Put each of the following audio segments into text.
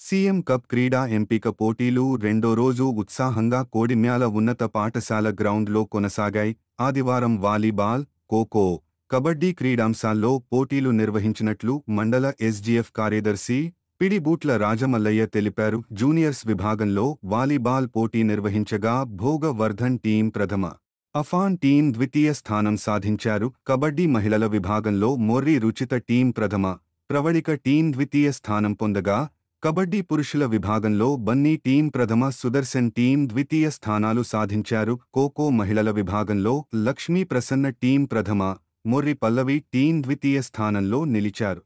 CM cup క్రీడా ఎంపిక పోటీలు రెండో రోజు ఉత్సాహంగా కోడిమ్యాల ఉన్నత పాఠశాల గ్రౌండ్లో కొనసాగాయి. ఆదివారం వాలీబాల్, ఖోఖో, కబడ్డీ క్రీడాంశాల్లో పోటీలు నిర్వహించినట్లు మండల ఎస్జీఎఫ్ కార్యదర్శి పిడిబూట్ల రాజమల్లయ్య తెలిపారు. జూనియర్స్ విభాగంలో వాలీబాల్ పోటీ నిర్వహించగా భోగవర్ధన్ టీం ప్రథమ, అఫాన్ టీం ద్వితీయ స్థానం సాధించారు. కబడ్డీ మహిళల విభాగంలో మొర్రి రుచిత టీం ప్రథమ, ప్రవళిక టీం ద్వితీయ స్థానం పొందగా, కబడ్డీ పురుషుల విభాగంలో బన్నీ టీం ప్రథమ, సుదర్శన్ టీం ద్వితీయ స్థానాలు సాధించారు. ఖోఖో మహిళల విభాగంలో లక్ష్మీ ప్రసన్న టీం ప్రథమ, మొర్రి పల్లవి టీం ద్వితీయ స్థానంలో నిలిచారు.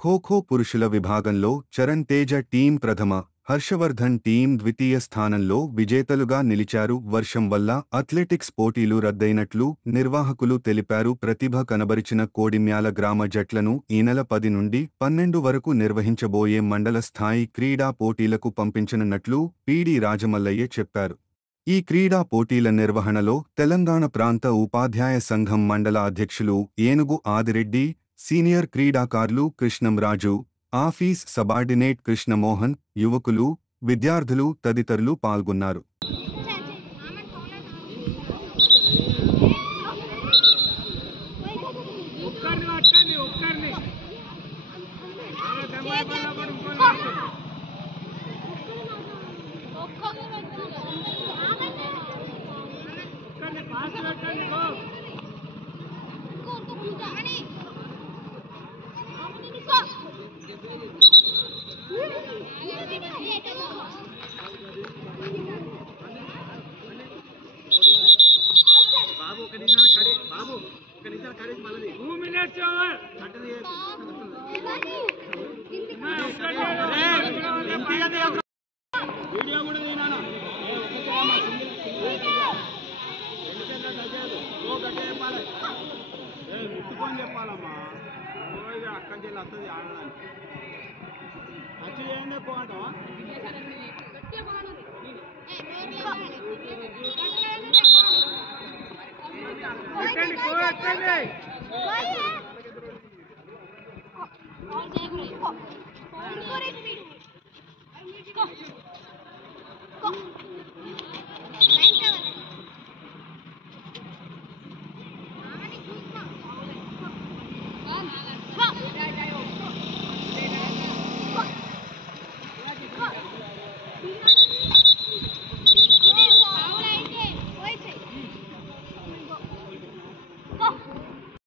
ఖోఖో పురుషుల విభాగంలో చరణ్ తేజ టీం ప్రథమ, హర్షవర్ధన్ టీం ద్వితీయ స్థానంలో విజేతలుగా నిలిచారు. వర్షం వల్ల అథ్లెటిక్స్ పోటీలు రద్దయినట్లు నిర్వాహకులు తెలిపారు. ప్రతిభ కనబరిచిన కోడిమ్యాల గ్రామ జట్లను ఈ నెల 10 నుండి 12 వరకు నిర్వహించబోయే మండల స్థాయి క్రీడా పోటీలకు పంపించనున్నట్లు పీడి రాజమల్లయ్య చెప్పారు. ఈ క్రీడా పోటీల నిర్వహణలో తెలంగాణ ప్రాంత ఉపాధ్యాయ సంఘం మండల అధ్యక్షులు ఏనుగు ఆదిరెడ్డి, సీనియర్ క్రీడాకారులు కృష్ణంరాజు, ఆఫీస్ సబార్డినేట్ కృష్ణమోహన్, యువకులు, విద్యార్థులు తదితరులు పాల్గొన్నారు. చెప్పాలమ్మా అక్కడి నుంచి వస్తుంది ఆడడానికి అచ్చి చేయండి పోవటం Go.